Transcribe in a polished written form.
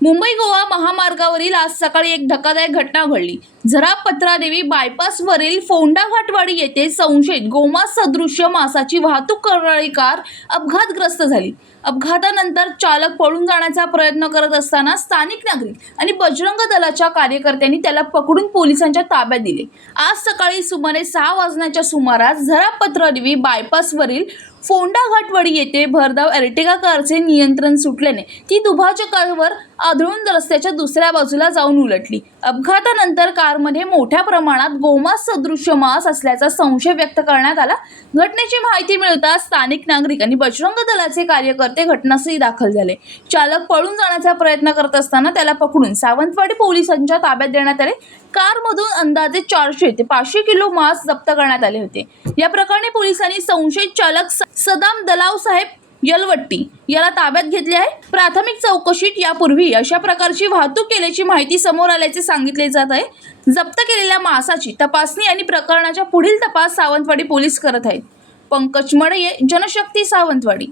मुंबई गोवा महामार्गावरील आज सकाळी एक धक्कादायक घटना घडली। झरा-पत्रादेवी बायपासवरील फोंडा घाटवाडी येथे संशयित गोमांस सदृश्य मांसाची वाहतूक करणारी कार अपघातग्रस्त झाली। अपघातानंतर चालक पळून जाण्याचा प्रयत्न करत असताना स्थानिक नागरिक आणि बजरंग दलाच्या कार्यकर्त्यांनी त्याला पकडून पोलिसांच्या ताब्यात दिले। आज सकाळी सुमारे 6 वाजण्याच्या सुमारास झरा-पत्रादेवी बायपासवरील फोंडा घाटवाडी येथे भरधाव अर्टिगा कारचे नियंत्रण सुटल्याने ती दुभाजकावर आदळून रस्त्याच्या दुसऱ्या बाजूला जाऊन उलटली। अपघातानंतर कारमध्ये मोठ्या प्रमाणात गोमांस सदृश्य मांस असल्याचा संशय व्यक्त करण्यात आला। घटनेची माहिती मिळताच स्थानिक नागरिक आणि बजरंग दलाचे कार्यकर्ते घटनास्थळी दाखल झाले। चालक पळून जाण्याचा प्रयत्न करत असताना त्याला पकडून सावंतवाडी पोलिसांच्या ताब्यात देण्यात आले। कारमधून अंदाजे 400 ते 500 किलो मांस जप्त करण्यात आले होते। या प्रकरणी पोलिसांनी संशयित चालक सदाम दलावसाहेब यलवट्टी याला ताब्यात घेतले आहे। प्राथमिक चौकशीत यापूर्वी अशा प्रकारची वाहतूक केल्याची माहिती समोर आल्याचे सांगितले जात आहे। जप्त केलेल्या मांसाची तपासणी आणि प्रकरणाचा पुढील तपास सावंतवाडी पोलीस करत आहेत। पंकज मडये, जनशक्ती, सावंतवाडी।